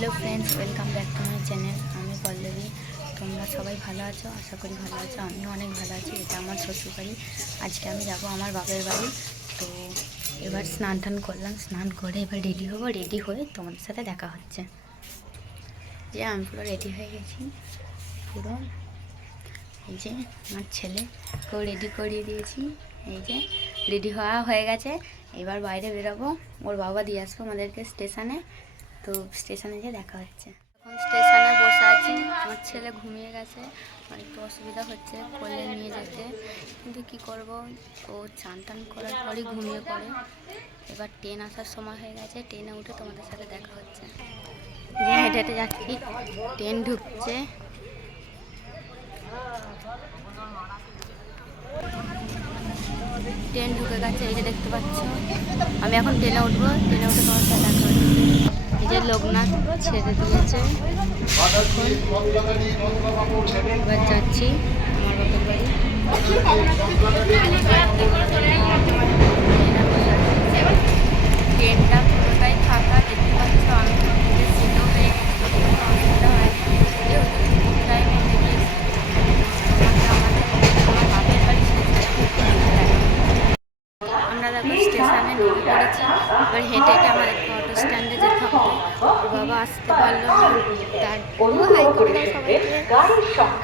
Hello friends, welcome back to my channel. আমি পল্লবী। তোমরা সবাই ভালো আছো? আশা করি ভালো আছো। আমিও অনেক ভালো আছি। এটা আমার শ্বশুর বাড়ি আজকে আমি যাব আমার বাপের বাড়ি। তো এবার স্নান টান করলাম। স্নান করে এবার রেডি হব। রেডি হয়ে তোমাদের সাথে দেখা হচ্ছে। যে আমি পুরো রেডি হয়ে গেছি। পুরো এই যে আমার ছেলেকেও রেডি করিয়ে দিয়েছি। এই যে রেডি হওয়া হয়ে গেছে। এবার বাইরে বেরোবো। ওর বাবা দিয়ে আসব আমাদেরকে স্টেশনে তো স্টেশনে গিয়ে দেখা হচ্ছে। এখন স্টেশনে বসে আছি। আমার ছেলে ঘুমিয়ে গেছে। একটু অসুবিধা হচ্ছে কোলে নিয়ে যেতে। কিন্তু কি করব? ও চান টান করার পরই ঘুমিয়ে পড়ে। এবার ট্রেন আসার সময় হয়ে গেছে। ট্রেনে উঠে তোমাদের সাথে দেখা হচ্ছে। যে হেঁটে হেঁটে যাচ্ছি। ট্রেন ঢুকছে। ট্রেন ঢুকে গেছে এই যে দেখতে পাচ্ছ। আমি এখন ট্রেনে উঠবো। ট্রেনে উঠে তোমার সাথে দেখা হচ্ছে। যে লোকনাথ ছেড়ে দিয়েছে। এবার যাচ্ছি আমার ট্রেনটা পুরোটাই ফাঁকা, দেখতে পাচ্ছ আমি সিটও আমাদের আমার আমরা দেখো স্টেশনে নেমে পড়েছি। এবার হেঁটে হেঁটে আমাদেরকে অটো স্ট্যান্ডে বাবা আসতে পারল না।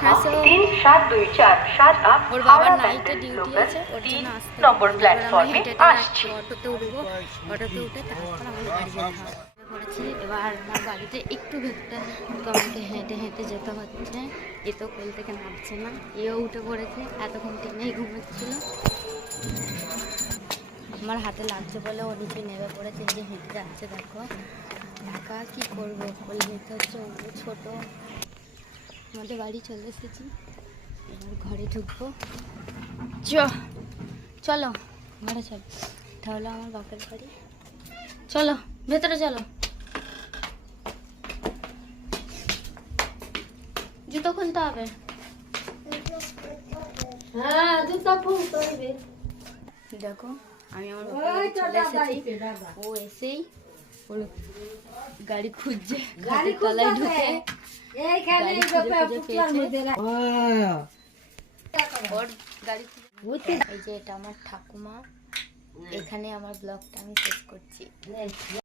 হ্যাঁ সো তিন সাত দুই চার সাত আট ওর বাবার নাইটে ডিউটি আছে ওর জন্য আসতে নম্বর এবার প্ল্যাটফর্মে হেঁটে হেঁটে আসছি। অটোতে উঠবো। অটোতে উঠে তারপর আমাদের বাড়ি যেতে হবে। করেছি। এবার আমার বাড়িতে একটু ভেতরে তো আমাকে হেঁটে হেঁটে যেতে হচ্ছে। এ তো কোল থেকে নামছে না। এও উঠে পড়েছে। এতক্ষণ ট্রেনেই ঘুমোচ্ছিল আমার হাতে লাগছে বলে ও নিচে নেমে পড়েছে যে হেঁটে যাচ্ছে, দেখো। একা কি করব? কোল নিতে হচ্ছে ও ছোট। আমাদের বাড়ি চলে এসেছি। এবার ঘরে ঢুকবো। চ চলো, ঘরে চলো। তাহলে আমার বাপের বাড়ি। চলো, ভেতরে চলো। জুতো খুলতে হবে। হ্যাঁ জুতো খুলতে হবে। দেখো আমি আমার চলে এসেছি। ও এসেই ওর গাড়ি খুঁজছে গাড়ি তলায় ঢুকে। পেয়েছে। ওর গাড়ি এই যে এটা আমার ঠাকুমা। এখানে আমার ব্লগটা আমি শেষ করছি।